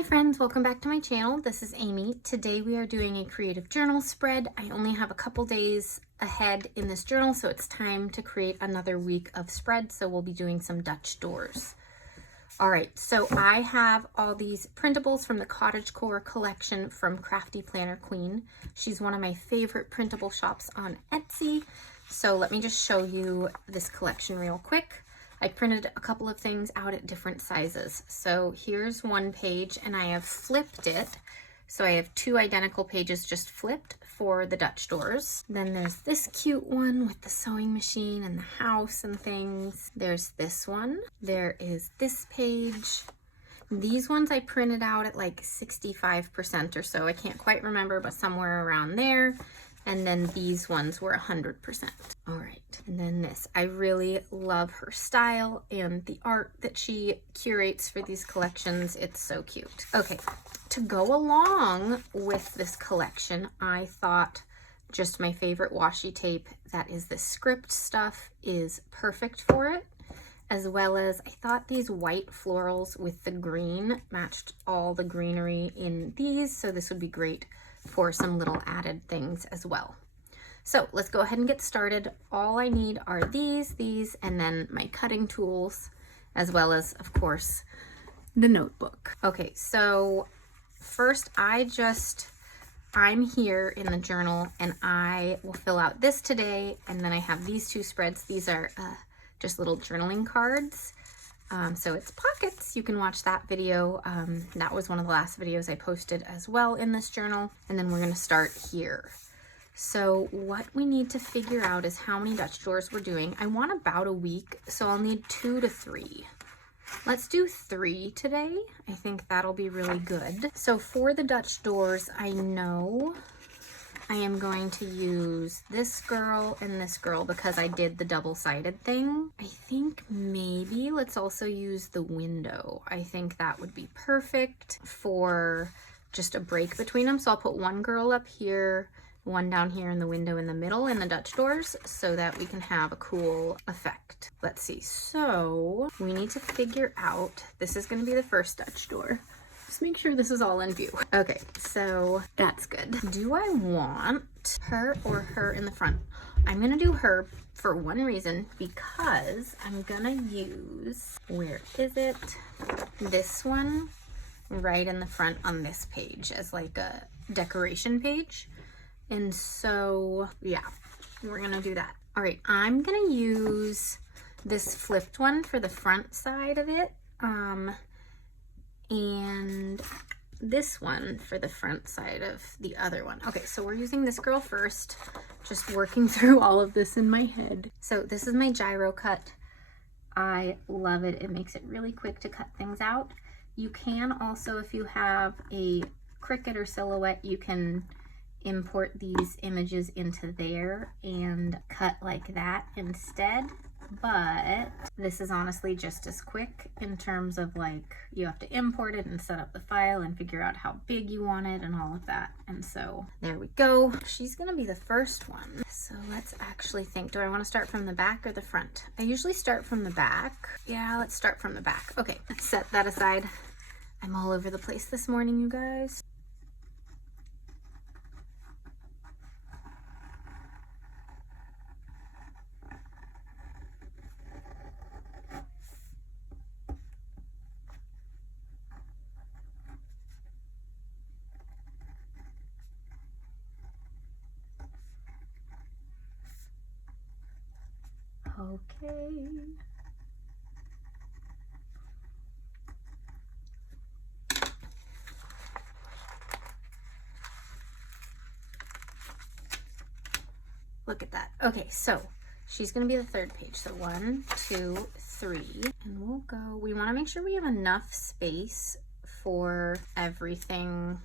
Hi friends, welcome back to my channel. This is Amy. Today we are doing a creative journal spread. I only have a couple days ahead in this journal, so it's time to create another week of spreads. So we'll be doing some Dutch doors. All right, so I have all these printables from the Cottagecore collection from Crafty Planner Queen. She's one of my favorite printable shops on Etsy. So let me just show you this collection real quick. I printed a couple of things out at different sizes. So here's one page and I have flipped it. So I have two identical pages just flipped for the Dutch doors. Then there's this cute one with the sewing machine and the house and things. There's this one. There is this page. These ones I printed out at like 65% or so. I can't quite remember, but somewhere around there. And then these ones were 100%. All right, and then this. I really love her style and the art that she curates for these collections. It's so cute. Okay, to go along with this collection, I thought just my favorite washi tape, that is the script stuff, is perfect for it. As well as I thought these white florals with the green matched all the greenery in these, so this would be great for some little added things as well. So let's go ahead and get started. All I need are these, and then my cutting tools, as well as, of course, the notebook. Okay, so first I'm here in the journal and I will fill out this today, and then I have these two spreads. These are just little journaling cards. So it's pockets. You can watch that video. That was one of the last videos I posted as well in this journal. And then we're going to start here. So what we need to figure out is how many Dutch doors we're doing. I want about a week, so I'll need 2 to 3. Let's do 3 today. I think that'll be really good. So for the Dutch doors, I know I am going to use this girl and this girl because I did the double-sided thing. I think maybe let's also use the window. I think that would be perfect for just a break between them. So I'll put one girl up here, one down here, in the window in the middle in the Dutch doors so that we can have a cool effect. Let's see. So we need to figure out, this is going to be the first Dutch door. Just make sure this is all in view. Okay, so that's good. Do I want her or her in the front? I'm gonna do her for one reason, because I'm gonna use, where is it? This one right in the front on this page as like a decoration page. And so, yeah, we're gonna do that. All right, I'm gonna use this flipped one for the front side of it. And this one for the front side of the other one. Okay, so we're using this girl first, just working through all of this in my head. So this is my gyro cut. I love it. It makes it really quick to cut things out. You can also, if you have a Cricut or Silhouette, you can import these images into there and cut like that instead. But this is honestly just as quick in terms of like, you have to import it and set up the file and figure out how big you want it and all of that. And so there we go. She's gonna be the first one. So let's actually think, do I want to start from the back or the front? I usually start from the back. Yeah, let's start from the back. Okay, set that aside. I'm all over the place this morning, you guys. Okay. Look at that. Okay, so she's gonna be the third page. So 1, 2, 3, and we'll go. We want to make sure we have enough space for everything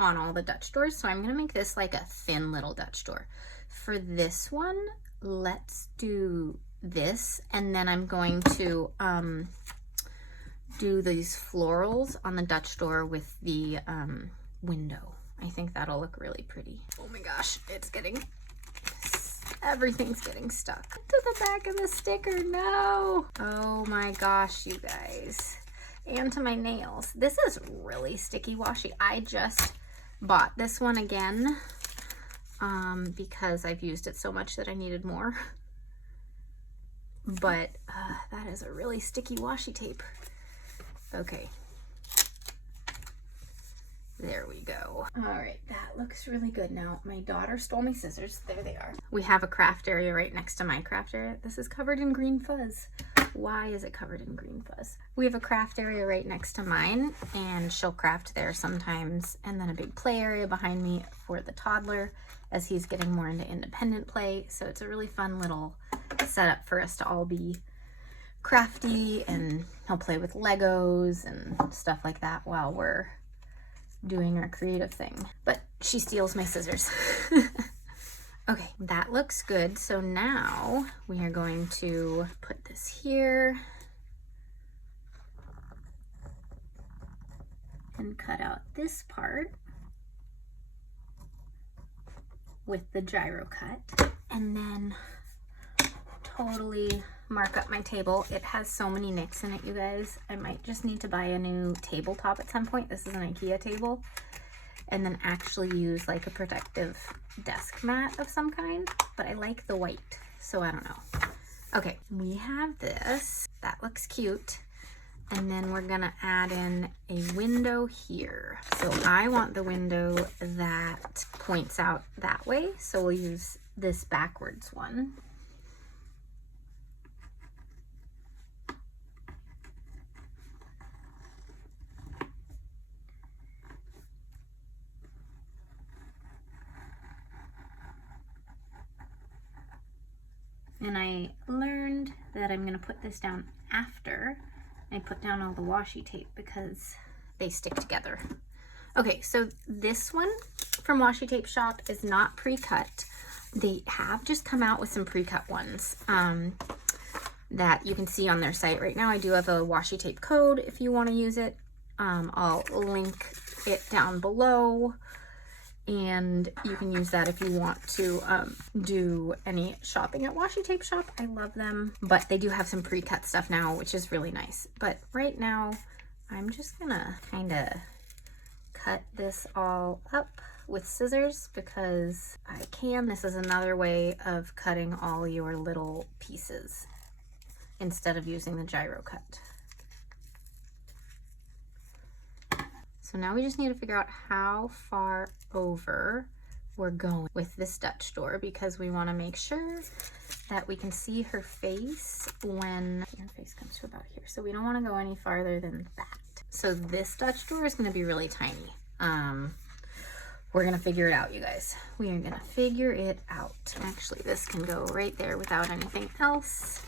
on all the Dutch doors. So I'm gonna make this like a thin little Dutch door. For this one, let's do this, and then I'm going to do these florals on the Dutch door with the window. I think that'll look really pretty. Oh my gosh, everything's getting stuck to the back of the sticker. No! Oh my gosh, you guys. and to my nails. This is really sticky washi. I just bought this one again because I've used it so much that I needed more. But that is a really sticky washi tape. Okay. There we go. All right, that looks really good. Now, my daughter stole my scissors. There they are. We have a craft area right next to my craft area. This is covered in green fuzz. Why is it covered in green fuzz? We have a craft area right next to mine, and she'll craft there sometimes. And then a big play area behind me for the toddler as he's getting more into independent play. So it's a really fun little setup for us to all be crafty, and he'll play with Legos and stuff like that while we're doing our creative thing. But she steals my scissors. Okay, that looks good. So now we are going to put this here and cut out this part with the gyro cut, and then totally mark up my table. It has so many nicks in it, you guys. I might just need to buy a new tabletop at some point. This is an IKEA table. And then actually use like a protective desk mat of some kind. But I like the white, so I don't know. Okay, we have this. That looks cute. And then we're gonna add in a window here. So I want the window that points out that way. So we'll use this backwards one. And I learned that I'm gonna put this down after I put down all the washi tape because they stick together. Okay, so this one from Washi Tape Shop is not pre-cut. They have just come out with some pre-cut ones that you can see on their site right now. I do have a washi tape code if you want to use it. I'll link it down below, and you can use that if you want to do any shopping at Washi Tape Shop. I love them, but they do have some pre-cut stuff now, which is really nice. But right now, I'm just gonna kind of cut this all up with scissors because I can. This is another way of cutting all your little pieces instead of using the gyro cut. So now we just need to figure out how far over we're going with this Dutch door, because we want to make sure that we can see her face when her face comes to about here. So we don't want to go any farther than that. So this Dutch door is going to be really tiny. We're going to figure it out, you guys. We are going to figure it out. Actually, this can go right there without anything else.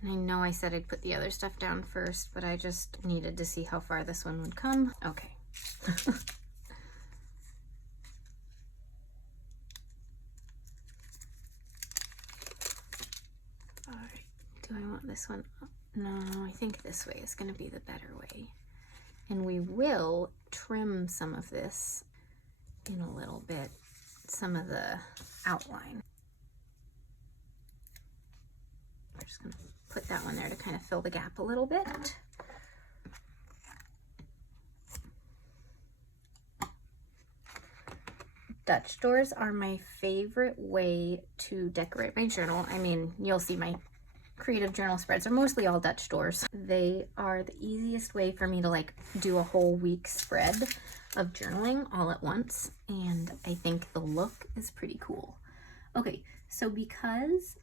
And I know I said I'd put the other stuff down first, but I just needed to see how far this one would come. Okay. All right, do I want this one up? No, I think this way is going to be the better way. And we will trim some of this in a little bit, some of the outline. We're just going to put that one there to kind of fill the gap a little bit. Dutch doors are my favorite way to decorate my journal. I mean, you'll see my creative journal spreads are mostly all Dutch doors. They are the easiest way for me to like do a whole week spread of journaling all at once. And I think the look is pretty cool. Okay, so because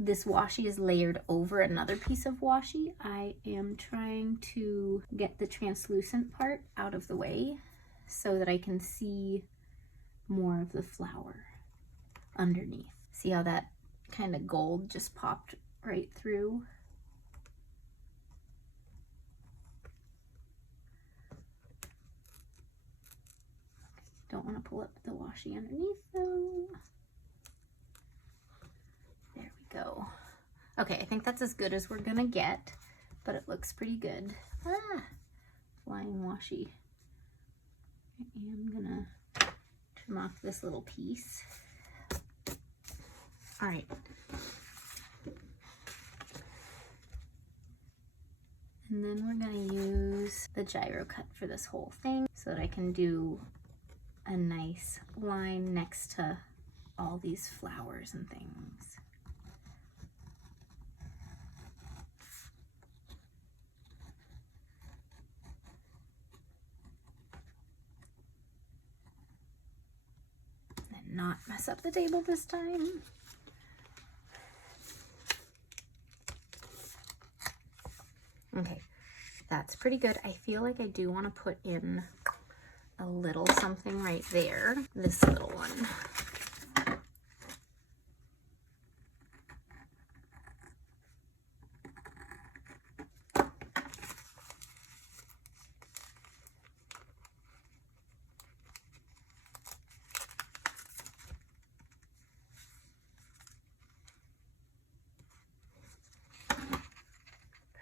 this washi is layered over another piece of washi, I am trying to get the translucent part out of the way so that I can see more of the flower underneath. See how that kind of gold just popped right through? Don't want to pull up the washi underneath though. There we go. Okay, I think that's as good as we're gonna get, but it looks pretty good. Ah, flying washi. I am gonna trim off this little piece. All right. And then we're gonna use the gyro cut for this whole thing so that I can do a nice line next to all these flowers and things. And not mess up the table this time. Okay, that's pretty good. I feel like I do want to put in a little something right there, this little one.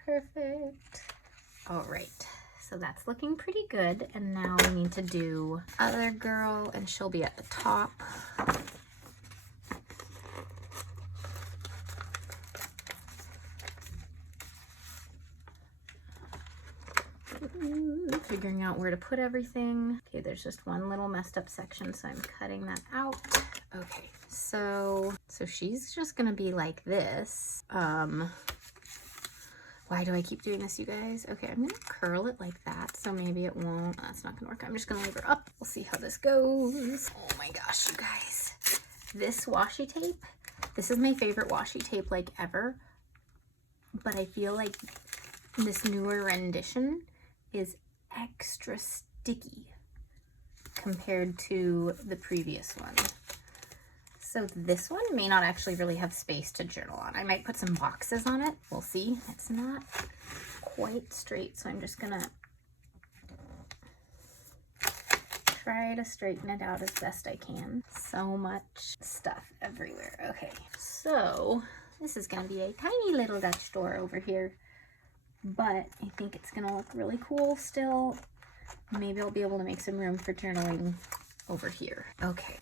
Perfect. All right, so that's looking pretty good. And now we need to do other girl, and she'll be at the top. Figuring out where to put everything. Okay, there's just one little messed up section, so I'm cutting that out. Okay, so she's just gonna be like this. Why do I keep doing this, you guys? Okay, I'm gonna curl it like that, so maybe it won't. That's not gonna work. I'm just gonna leave her up. We'll see how this goes. Oh my gosh, you guys. This washi tape, this is my favorite washi tape like ever, but I feel like this newer rendition is extra sticky compared to the previous one. So this one may not actually really have space to journal on. I might put some boxes on it. We'll see. It's not quite straight, so I'm just gonna try to straighten it out as best I can. So much stuff everywhere. Okay, so this is gonna be a tiny little Dutch door over here, but I think it's gonna look really cool still. Maybe I'll be able to make some room for journaling over here. Okay.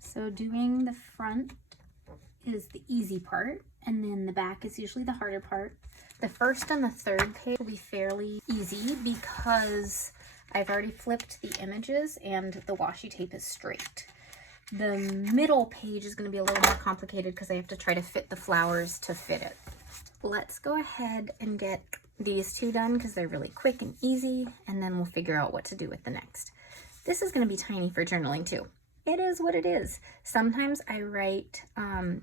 So doing the front is the easy part, and then the back is usually the harder part. The first and the third page will be fairly easy because I've already flipped the images and the washi tape is straight. The middle page is going to be a little more complicated because I have to try to fit the flowers to fit it. Let's go ahead and get these two done because they're really quick and easy, and then we'll figure out what to do with the next. This is going to be tiny for journaling too. It is what it is. Sometimes I write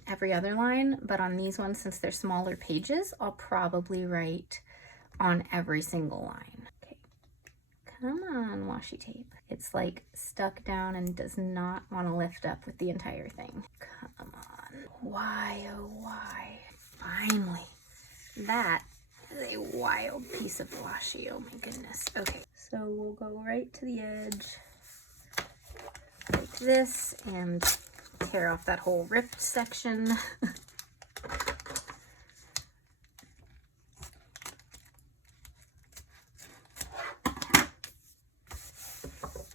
every other line, but on these ones, since they're smaller pages, I'll probably write on every single line. Okay, come on, washi tape. It's like stuck down and does not want to lift up with the entire thing. Come on. Why, oh why? Finally. That is a wild piece of washi. Oh my goodness. Okay, so we'll go right to the edge like this and tear off that whole ripped section.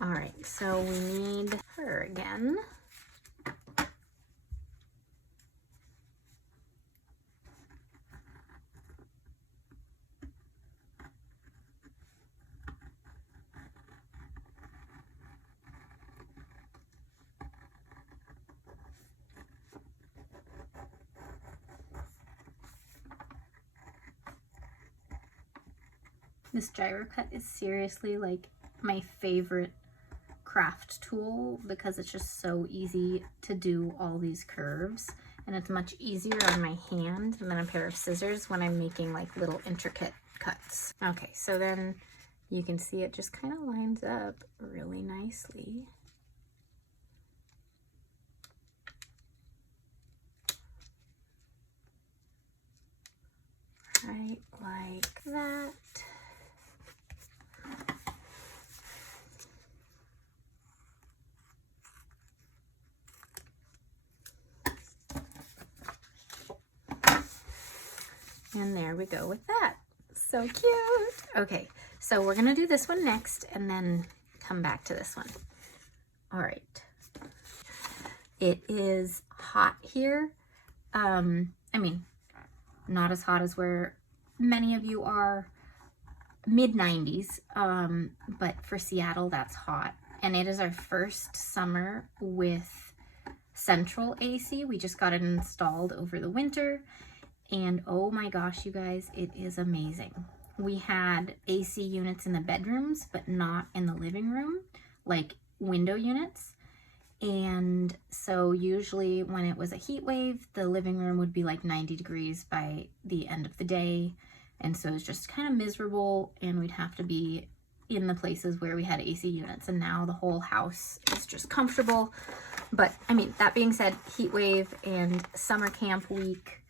All right, so we need her again. This gyro cut is seriously like my favorite craft tool because it's just so easy to do all these curves, and it's much easier on my hand than a pair of scissors when I'm making like little intricate cuts. Okay, so then you can see it just kind of lines up really nicely. Right like that. And there we go with that. So cute. Okay, so we're gonna do this one next and then come back to this one. All right. It is hot here. I mean, not as hot as where many of you are, mid-90s, but for Seattle, that's hot. And it is our first summer with central AC. We just got it installed over the winter, and oh my gosh, you guys, it is amazing. We had AC units in the bedrooms, but not in the living room, like window units. And so usually when it was a heat wave, the living room would be like 90 degrees by the end of the day. And so it was just kind of miserable, and we'd have to be in the places where we had AC units. And now the whole house is just comfortable. But I mean, that being said, heat wave and summer camp week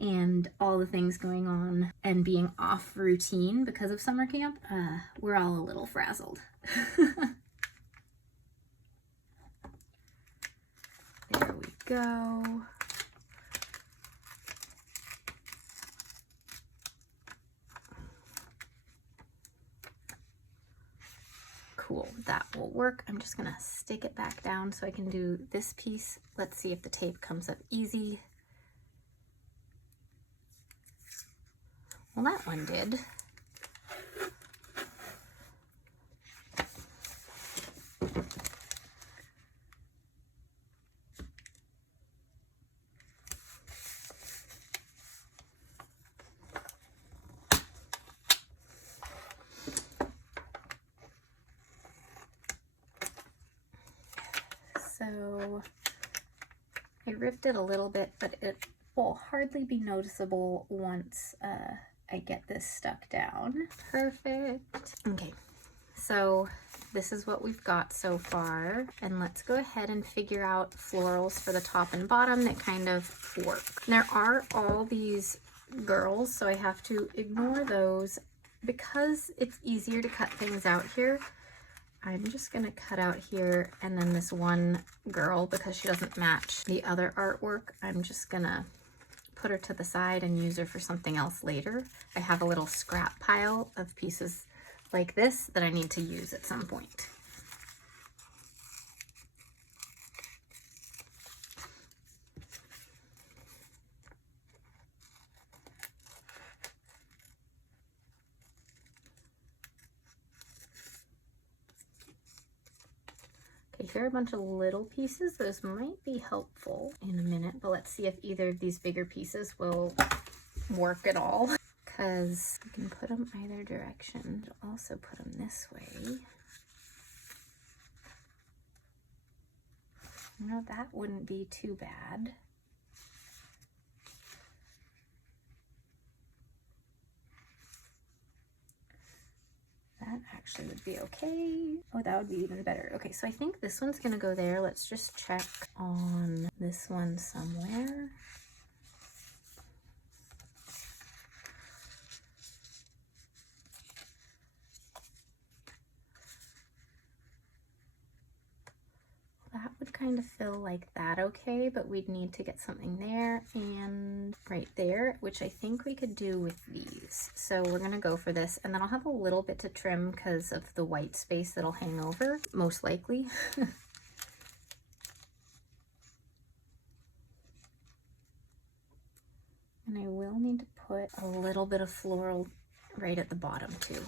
and all the things going on and being off routine because of summer camp, we're all a little frazzled. There we go. Cool, that will work. I'm just gonna stick it back down so I can do this piece. Let's see if the tape comes up easy. Well, that one did. So I ripped it a little bit, but it will hardly be noticeable once I get this stuck down. Perfect. Okay, so this is what we've got so far, and let's go ahead and figure out florals for the top and bottom that kind of work. There are all these girls, so I have to ignore those because it's easier to cut things out here. I'm just gonna cut out here, and then this one girl, because she doesn't match the other artwork, I'm just gonna put her to the side and use her for something else later. I have a little scrap pile of pieces like this that I need to use at some point. Okay, here are a bunch of little pieces. Those might be helpful in a minute, but let's see if either of these bigger pieces will work at all. Because you can put them either direction. Also put them this way. No, that wouldn't be too bad. That actually would be okay. Oh, that would be even better. Okay, so I think this one's gonna go there. Let's just check on this one somewhere. That would kind of feel like that okay, but we'd need to get something there and right there, which I think we could do with these. So we're gonna go for this, and then I'll have a little bit to trim because of the white space that'll hang over, most likely. And I will need to put a little bit of floral right at the bottom too.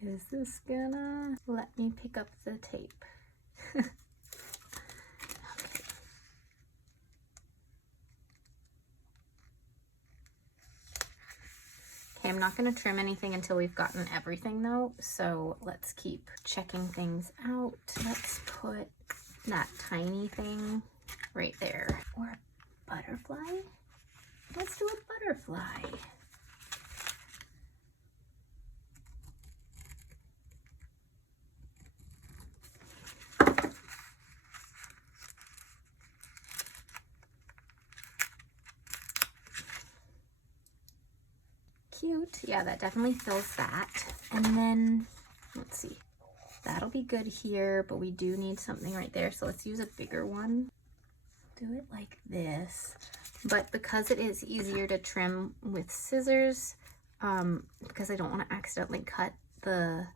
Is this gonna let me pick up the tape? I'm not going to trim anything until we've gotten everything though, so let's keep checking things out. Let's put that tiny thing right there. Or a butterfly? Let's do a butterfly. Cute. Yeah, that definitely fills that. And then, let's see, that'll be good here, but we do need something right there, so let's use a bigger one. Do it like this, but because it is easier to trim with scissors, because I don't want to accidentally cut the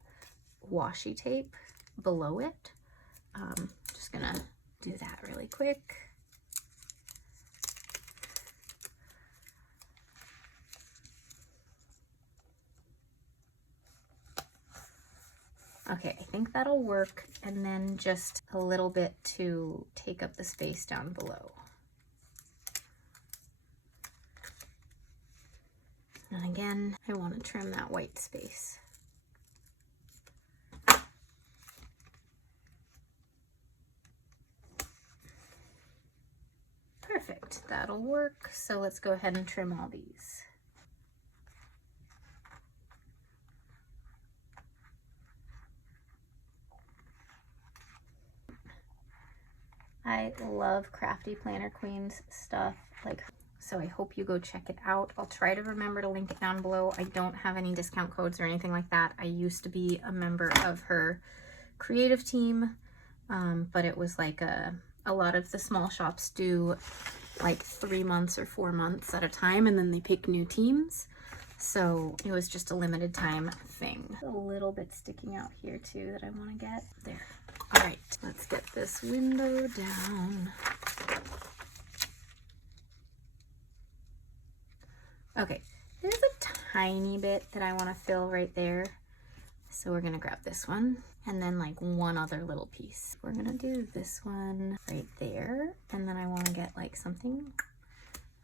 washi tape below it. Just gonna do that really quick. Okay, I think that'll work, and then just a little bit to take up the space down below. And again, I want to trim that white space. Perfect, that'll work. So let's go ahead and trim all these. I love Crafty Planner Queen's stuff, so I hope you go check it out. I'll try to remember to link it down below. I don't have any discount codes or anything like that. I used to be a member of her creative team, but it was like a lot of the small shops do like 3 months or 4 months at a time, and then they pick new teams. So it was just a limited time thing. A little bit sticking out here too that I want to get there. All right, let's get this window down. Okay, there's a tiny bit that I want to fill right there. So we're gonna grab this one and then like one other little piece. We're gonna do this one right there, and then I want to get like something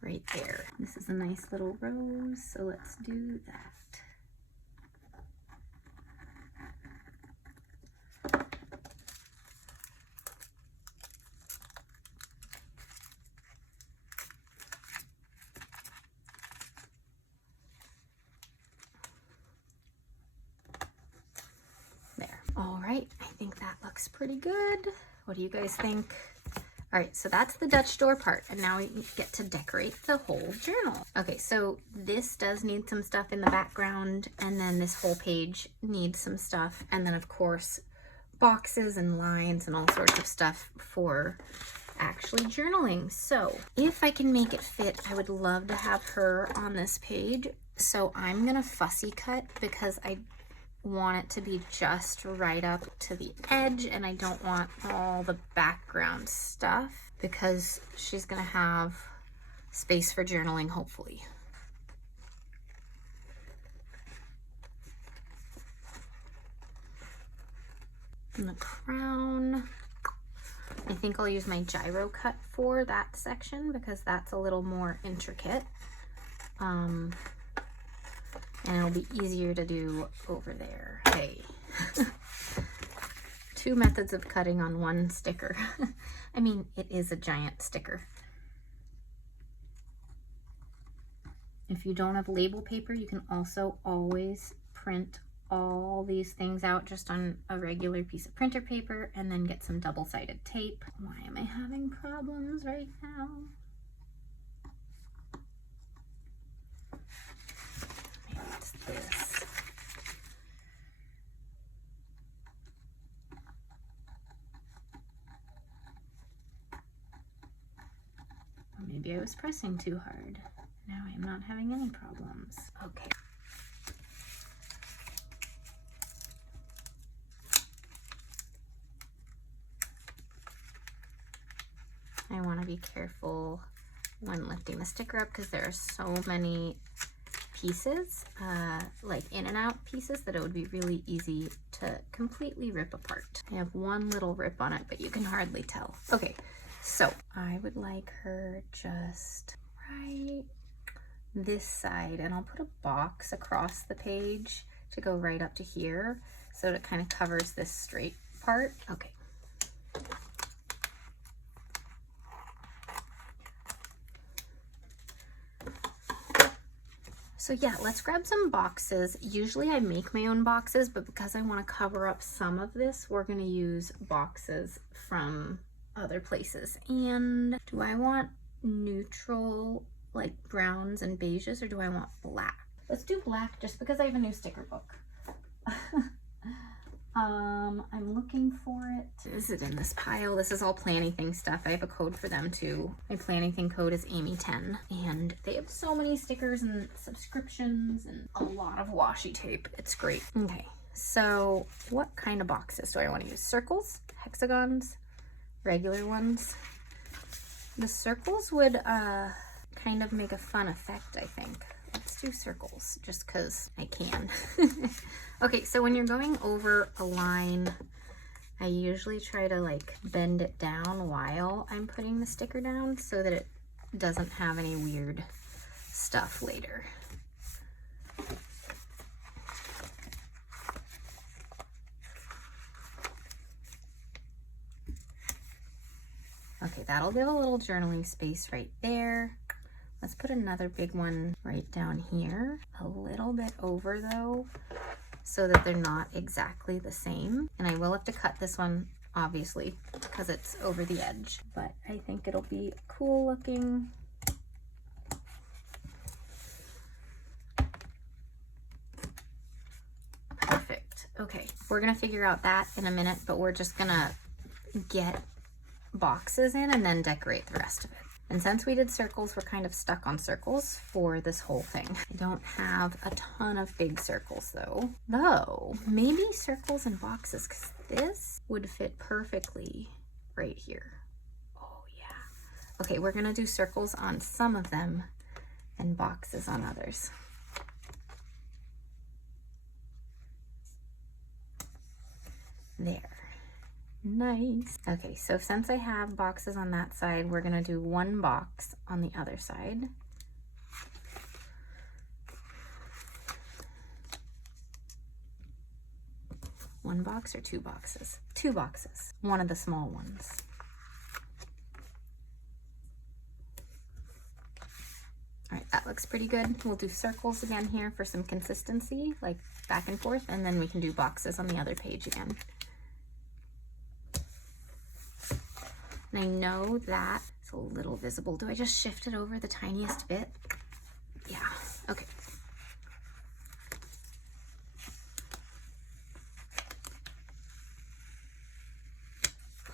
right there. This is a nice little rose, so let's do that. There. All right, I think that looks pretty good. What do you guys think? All right, so that's the Dutch door part, and now we get to decorate the whole journal. Okay, so this does need some stuff in the background, and then this whole page needs some stuff, and then of course boxes and lines and all sorts of stuff for actually journaling. So if I can make it fit, I would love to have her on this page. So I'm gonna fussy cut because I want it to be just right up to the edge, and I don't want all the background stuff because she's gonna have space for journaling, hopefully. And the crown, I think I'll use my gyro cut for that section because that's a little more intricate. And it'll be easier to do over there. Hey, 2 methods of cutting on one sticker. I mean, it is a giant sticker. If you don't have label paper, you can also always print all these things out just on a regular piece of printer paper and then get some double-sided tape. Why am I having problems right now? This. Or maybe I was pressing too hard. Now I'm not having any problems. Okay. I want to be careful when lifting the sticker up because there are so many pieces, like in and out pieces, that it would be really easy to completely rip apart. I have one little rip on it, but you can hardly tell. Okay, so I would like her just right this side, and I'll put a box across the page to go right up to here so it kind of covers this straight part. Okay. So yeah, let's grab some boxes. Usually I make my own boxes, but because I want to cover up some of this, we're going to use boxes from other places. And do I want neutral, like browns and beiges, or do I want black? Let's do black just because I have a new sticker book. I'm looking for it. Is it in this pile? This is all Planything stuff. I have a code for them too. My Planything code is Amy10, and they have so many stickers and subscriptions and a lot of washi tape. It's great. Okay, so what kind of boxes do I want to use? Circles, hexagons, regular ones? The circles would kind of make a fun effect, I think. Let's do circles just because I can. Okay, so when you're going over a line, I usually try to like bend it down while I'm putting the sticker down so that it doesn't have any weird stuff later. Okay, that'll give a little journaling space right there. Let's put another big one right down here, a little bit over though, so that they're not exactly the same. And I will have to cut this one, obviously, because it's over the edge, but I think it'll be cool looking. Perfect. Okay, we're gonna figure out that in a minute, but we're just gonna get boxes in and then decorate the rest of it. And since we did circles, we're kind of stuck on circles for this whole thing. I don't have a ton of big circles though. Maybe circles and boxes, because this would fit perfectly right here. Oh yeah. Okay, we're gonna do circles on some of them and boxes on others. There. Nice. Okay, so since I have boxes on that side, we're gonna do one box on the other side. One box or two boxes? Two boxes. One of the small ones. All right, that looks pretty good. We'll do circles again here for some consistency, like back and forth, and then we can do boxes on the other page again. And I know that it's a little visible. Do I just shift it over the tiniest bit? Yeah, okay.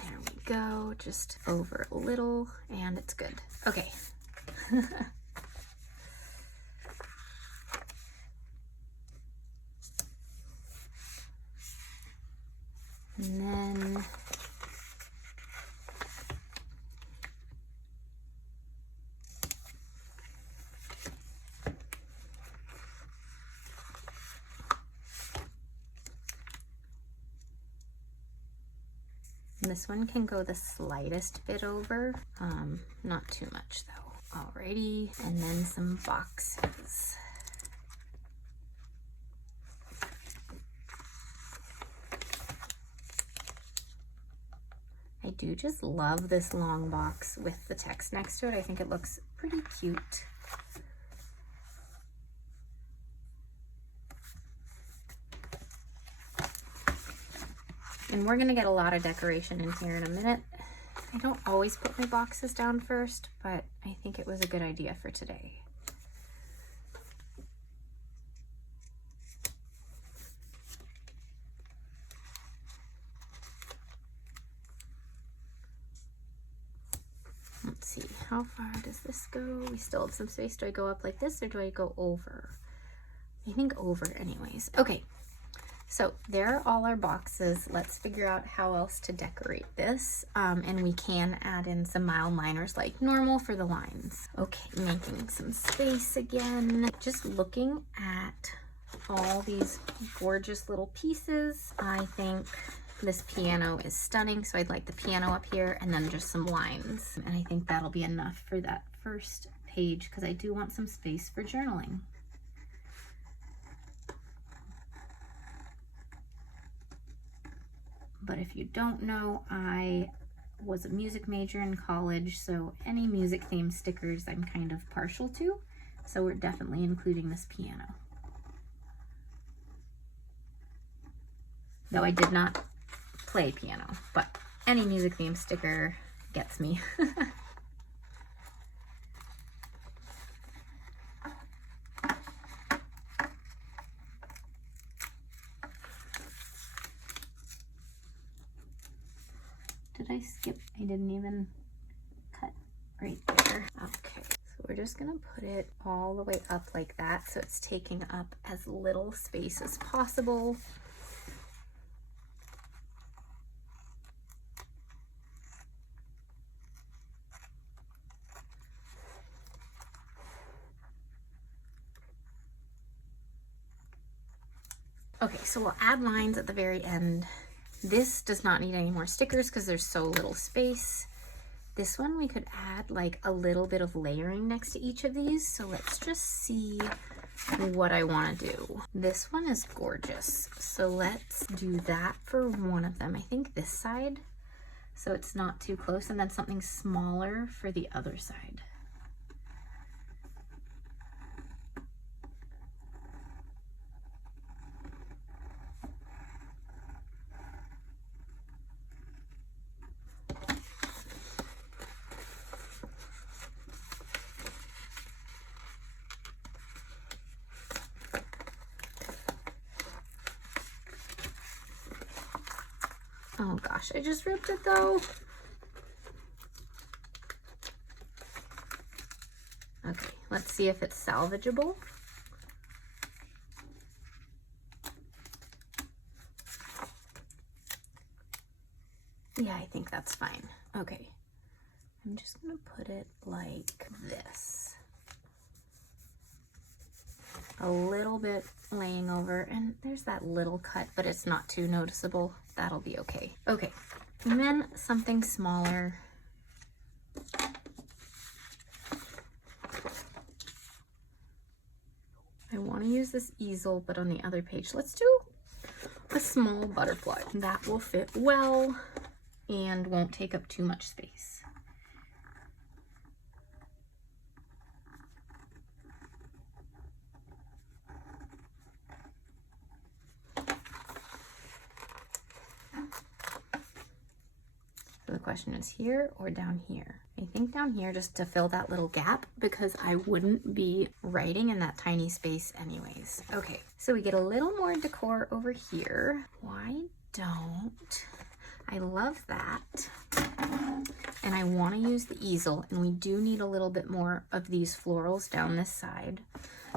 There we go, just over a little, and it's good. Okay. And then this one can go the slightest bit over, not too much though. Alrighty, and then some boxes. I do just love this long box with the text next to it. I think it looks pretty cute. And we're gonna get a lot of decoration in here in a minute. I don't always put my boxes down first, but I think it was a good idea for today. Let's see, how far does this go? We still have some space. Do I go up like this or do I go over? I think over anyways. Okay. So there are all our boxes. Let's figure out how else to decorate this. And we can add in some mild liners like normal for the lines. Okay, making some space again. Just looking at all these gorgeous little pieces. I think this piano is stunning, so I'd like the piano up here and then just some lines. And I think that'll be enough for that first page because I do want some space for journaling. But if you don't know, I was a music major in college, so any music themed stickers I'm kind of partial to. So we're definitely including this piano. Though I did not play piano, but any music themed sticker gets me. Did I skip? I didn't even cut right there. Okay, so we're just gonna put it all the way up like that so it's taking up as little space as possible. Okay, so we'll add lines at the very end. This does not need any more stickers because there's so little space. This one we could add like a little bit of layering next to each of these. So let's just see what I want to do. This one is gorgeous. So let's do that for one of them. I think this side, so it's not too close, and then something smaller for the other side. Oh gosh, I just ripped it though. Okay, let's see if it's salvageable. Yeah, I think that's fine. Okay, I'm just gonna put it like this. A little bit laying over, and there's that little cut, but it's not too noticeable. That'll be okay. Okay, and then something smaller. I want to use this easel, but on the other page, let's do a small butterfly. That will fit well and won't take up too much space. So the question is here or down here? I think down here just to fill that little gap because I wouldn't be writing in that tiny space anyways. Okay, so we get a little more decor over here. Why don't I love that? And I want to use the easel, and we do need a little bit more of these florals down this side.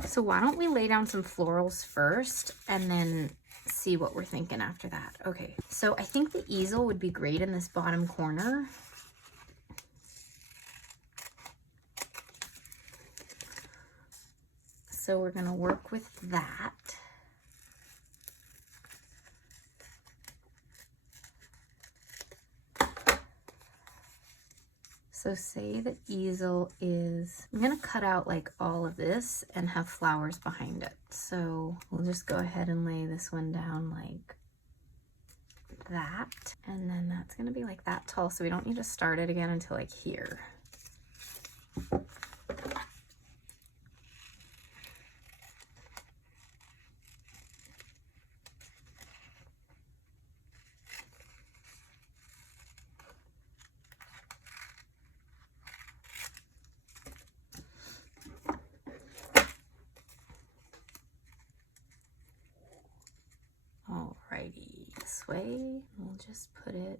So why don't we lay down some florals first and then see what we're thinking after that. Okay, so I think the easel would be great in this bottom corner. So we're going to work with that. So say the easel is, I'm gonna cut out like all of this and have flowers behind it. So we'll just go ahead and lay this one down like that. And then that's gonna be like that tall, so we don't need to start it again until like here. This way, we'll just put it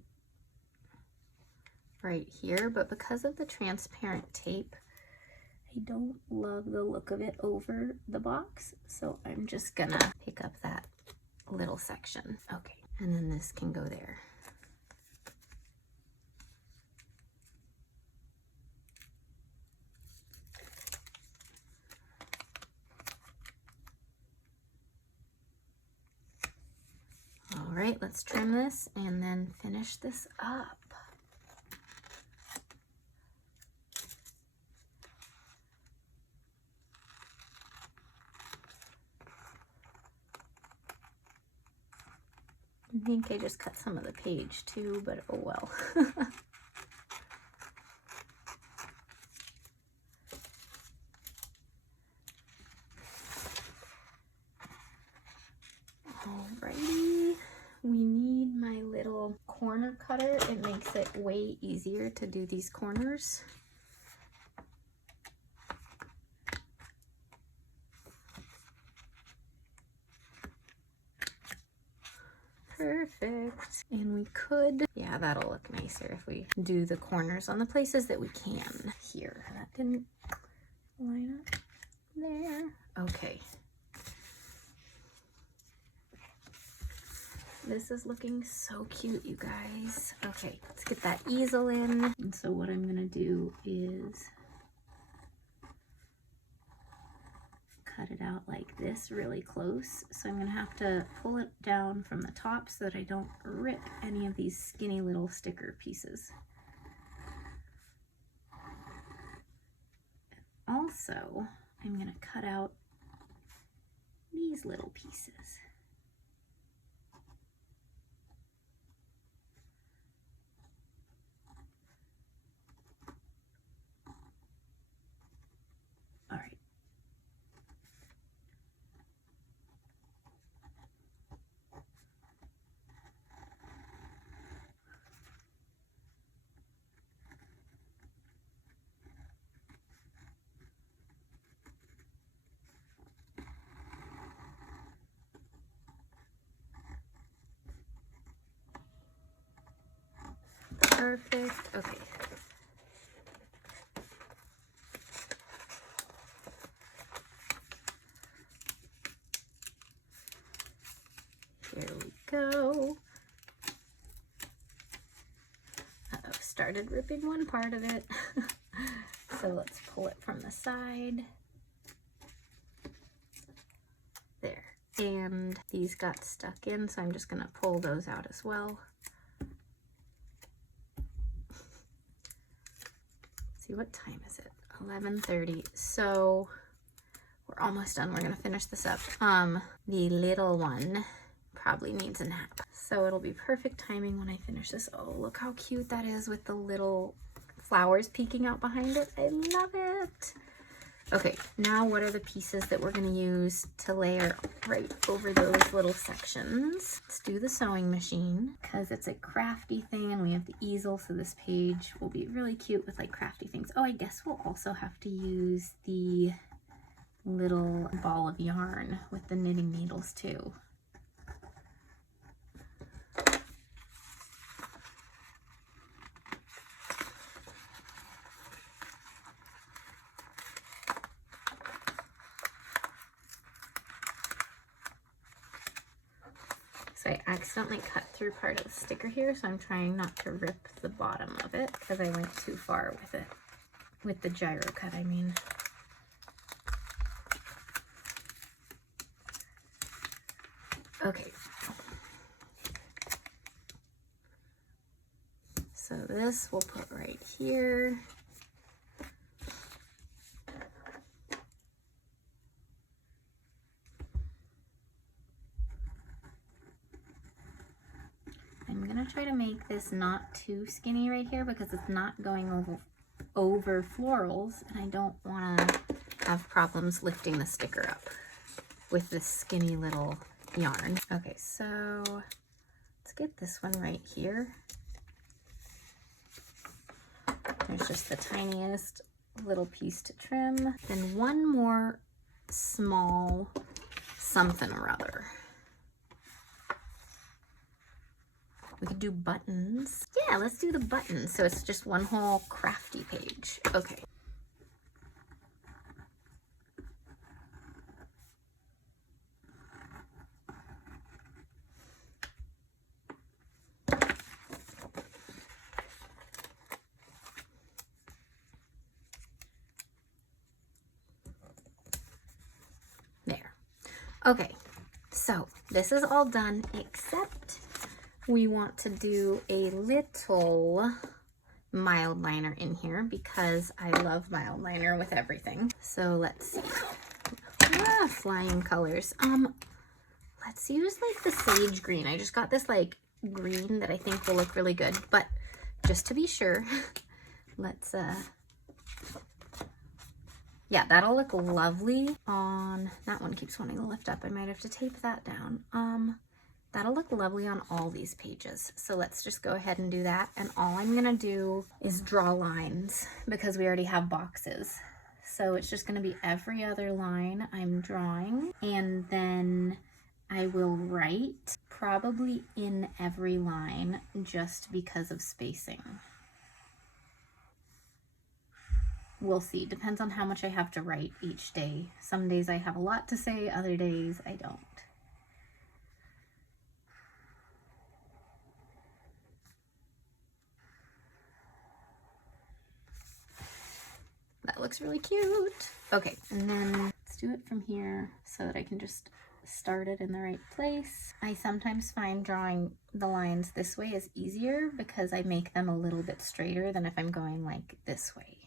right here, but because of the transparent tape, I don't love the look of it over the box, so I'm just gonna pick up that little section. Okay, and then this can go there. All right, let's trim this and then finish this up. I think I just cut some of the page too, but oh well. Alrighty, we need my little corner cutter. It makes it way easier to do these corners. Perfect. And we could, yeah, that'll look nicer if we do the corners on the places that we can here. That didn't line up there. Okay. This is looking so cute, you guys. Okay, let's get that easel in. And so what I'm gonna do is cut it out like this really close. So I'm gonna have to pull it down from the top so that I don't rip any of these skinny little sticker pieces. Also, I'm gonna cut out these little pieces. All right. Perfect. Okay. Here we go. Uh-oh, started ripping one part of it. So let's pull it from the side. There. And these got stuck in, so I'm just gonna pull those out as well. See, what time is it? 11:30. So we're almost done. We're gonna finish this up. The little one probably needs a nap, so it'll be perfect timing when I finish this. Oh, look how cute that is with the little flowers peeking out behind it. I love it. Okay, now what are the pieces that we're gonna use to layer right over those little sections? Let's do the sewing machine because it's a crafty thing and we have the easel, so this page will be really cute with like crafty things. Oh, I guess we'll also have to use the little ball of yarn with the knitting needles too. So I accidentally cut through part of the sticker here, so I'm trying not to rip the bottom of it because I went too far with it. With the gyro cut, I mean. Okay. So this we'll put right here. I'm gonna try to make this not too skinny right here because it's not going over florals, and I don't want to have problems lifting the sticker up with this skinny little yarn. Okay, so let's get this one right here. There's just the tiniest little piece to trim. Then one more small something or other. We could do buttons. Yeah, let's do the buttons. So it's just one whole crafty page. Okay. There. Okay, so this is all done except we want to do a little mild liner in here because I love mild liner with everything. So let's see. Ah, flying colors. Let's use like the sage green. I just got this like green that I think will look really good, but just to be sure, let's yeah, that'll look lovely on, that one keeps wanting to lift up. I might have to tape that down. That'll look lovely on all these pages. So let's just go ahead and do that. And all I'm gonna do is draw lines because we already have boxes. So it's just gonna be every other line I'm drawing. And then I will write probably in every line just because of spacing. We'll see. Depends on how much I have to write each day. Some days I have a lot to say, other days I don't. That looks really cute. Okay, and then let's do it from here so that I can just start it in the right place. I sometimes find drawing the lines this way is easier because I make them a little bit straighter than if I'm going like this way.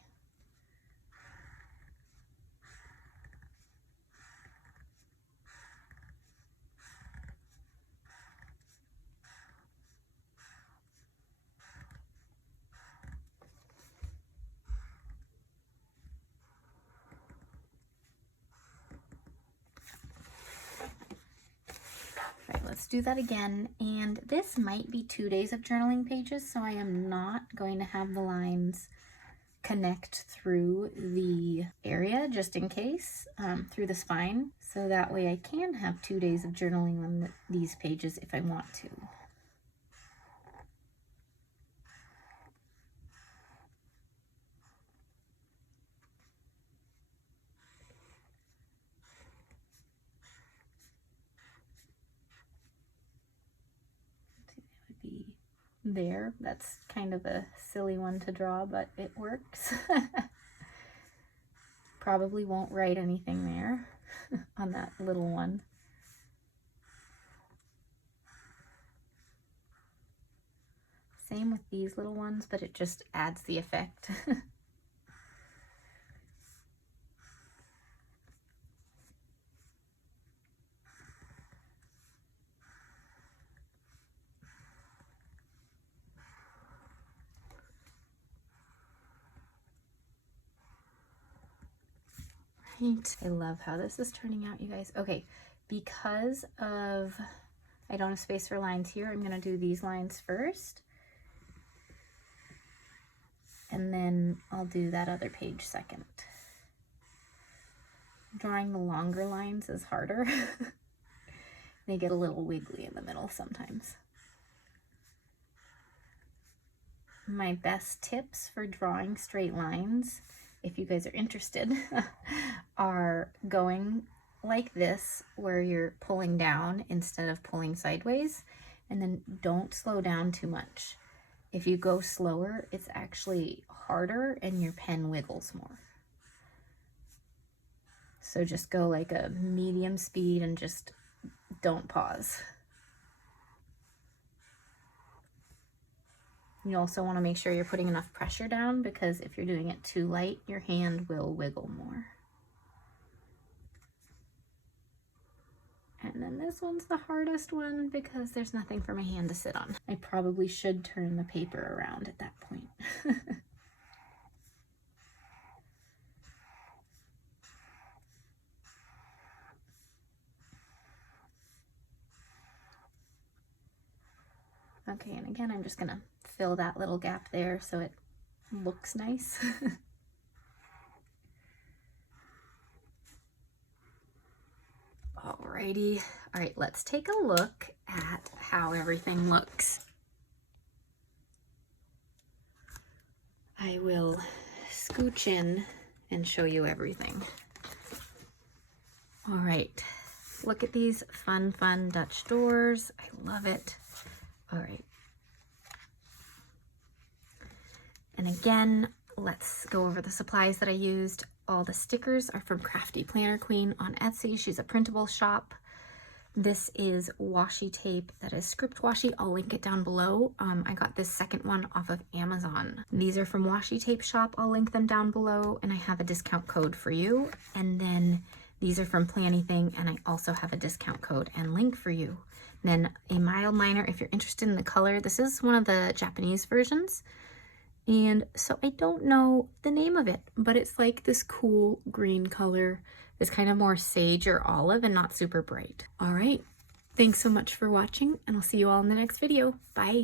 Let's do that again, and this might be 2 days of journaling pages, so I am not going to have the lines connect through the area just in case, through the spine, so that way I can have 2 days of journaling on these pages if I want to. There, that's kind of a silly one to draw, but it works. Probably won't write anything there on that little one. Same with these little ones, but it just adds the effect. I love how this is turning out, you guys. Okay, because of I don't have space for lines here, I'm going to do these lines first. And then I'll do that other page second. Drawing the longer lines is harder. They get a little wiggly in the middle sometimes. My best tips for drawing straight lines, if you guys are interested, are going like this where you're pulling down instead of pulling sideways, and then don't slow down too much. If you go slower, it's actually harder and your pen wiggles more. So just go like a medium speed and just don't pause. You also want to make sure you're putting enough pressure down, because if you're doing it too light, your hand will wiggle more. And then this one's the hardest one because there's nothing for my hand to sit on. I probably should turn the paper around at that point. Okay, and again, I'm just gonna fill that little gap there so it looks nice. Alrighty, all right, let's take a look at how everything looks. I will scooch in and show you everything. All right, look at these fun Dutch doors. I love it. All right. And again, let's go over the supplies that I used. All the stickers are from Crafty Planner Queen on Etsy. She's a printable shop. This is washi tape that is script washi. I'll link it down below. I got this second one off of Amazon. These are from Washi Tape Shop. I'll link them down below, and I have a discount code for you. And then these are from Planything, and I also have a discount code and link for you. Then a mild liner if you're interested in the color. This is one of the Japanese versions. And so I don't know the name of it, but it's like this cool green color. It's kind of more sage or olive and not super bright. All right, thanks so much for watching, and I'll see you all in the next video. Bye.